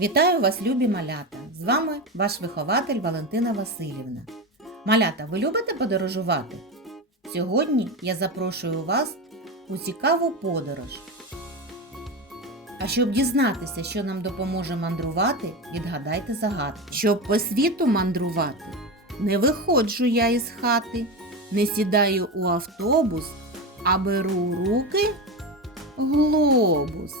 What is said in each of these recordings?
Вітаю вас, любі малята! З вами ваш вихователь Валентина Васильівна. Малята, ви любите подорожувати? Сьогодні я запрошую вас у цікаву подорож. А щоб дізнатися, що нам допоможе мандрувати, відгадайте загадку. Щоб по світу мандрувати, не виходжу я із хати, не сідаю у автобус, а беру у руки глобус.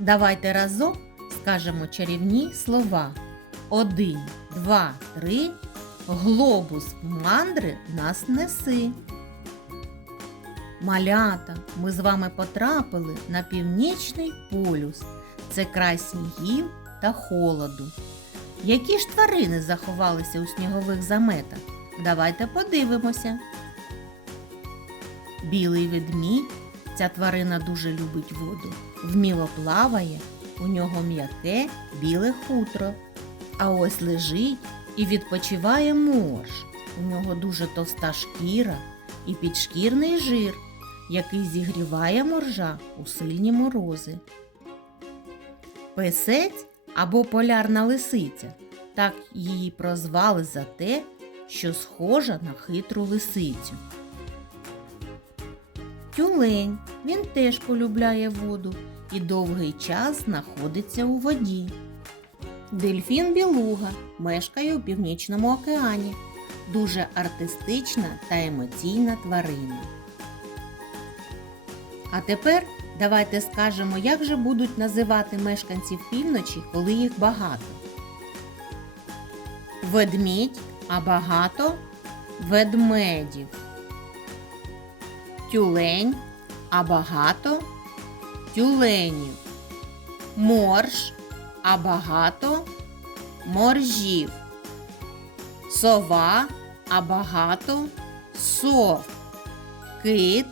Давайте разом скажемо чарівні слова. Один, два, три. Глобус мандри нас неси. Малята, ми з вами потрапили на північний полюс. Це край снігів та холоду. Які ж тварини заховалися у снігових заметах? Давайте подивимося. Білий ведмідь. Ця тварина дуже любить воду. Вміло плаває, у нього м'яке біле хутро. А ось лежить і відпочиває морж. У нього дуже товста шкіра і підшкірний жир, який зігріває моржа у сильні морози. Песець або полярна лисиця. Так її прозвали за те, що схожа на хитру лисицю. Тюлень він теж полюбляє воду і довгий час знаходиться у воді. Дельфін білуга мешкає у Північному океані. Дуже артистична та емоційна тварина. А тепер давайте скажемо, як же будуть називати мешканців півночі, коли їх багато. Ведмідь, а багато ведмедів. Тюлень, а багато тюленів. Морж, а багато моржів. Сова, а багато сов. Кит,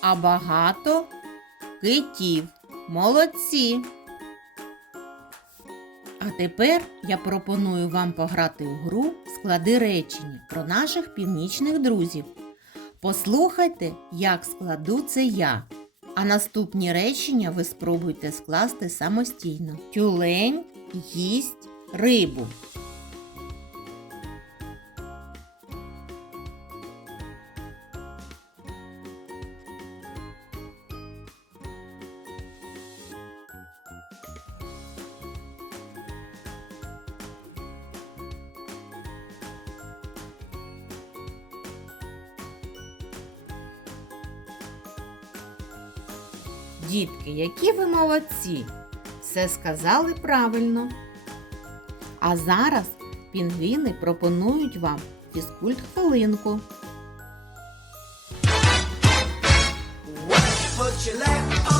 а багато китів. Молодці. А тепер я пропоную вам пограти у гру склади речення про наших північних друзів. Послухайте, як складу це я. А наступні речення ви спробуйте скласти самостійно. Тюлень їсть рибу. Дітки, які ви молодці! Все сказали правильно. А зараз пінгвіни пропонують вам фізкульт хвилинку. Put your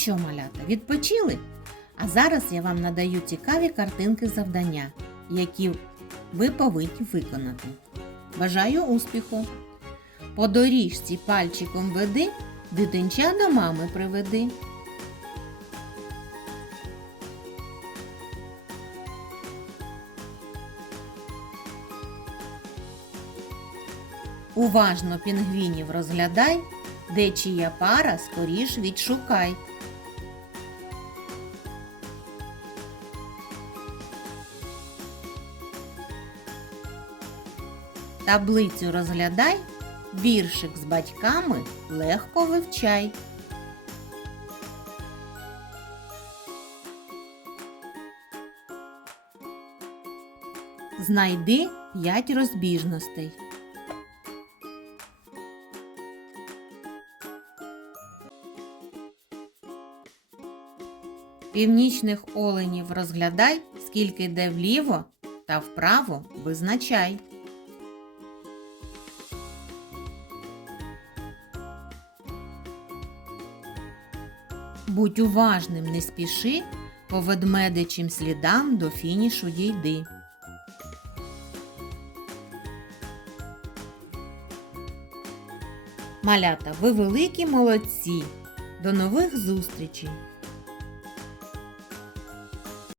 що, малята, відпочили? А зараз я вам надаю цікаві картинки завдання, які ви повинні виконати. Бажаю успіху! По доріжці пальчиком веди, дитинча до мами приведи. Уважно пінгвінів розглядай, де чия пара скоріш відшукай. Таблицю розглядай, віршик з батьками легко вивчай. Знайди 5 розбіжностей. Північних оленів розглядай, скільки йде вліво та вправо визначай. Будь уважним, не спіши, по ведмедичим слідам до фінішу дійди. Малята, ви великі молодці! До нових зустрічей!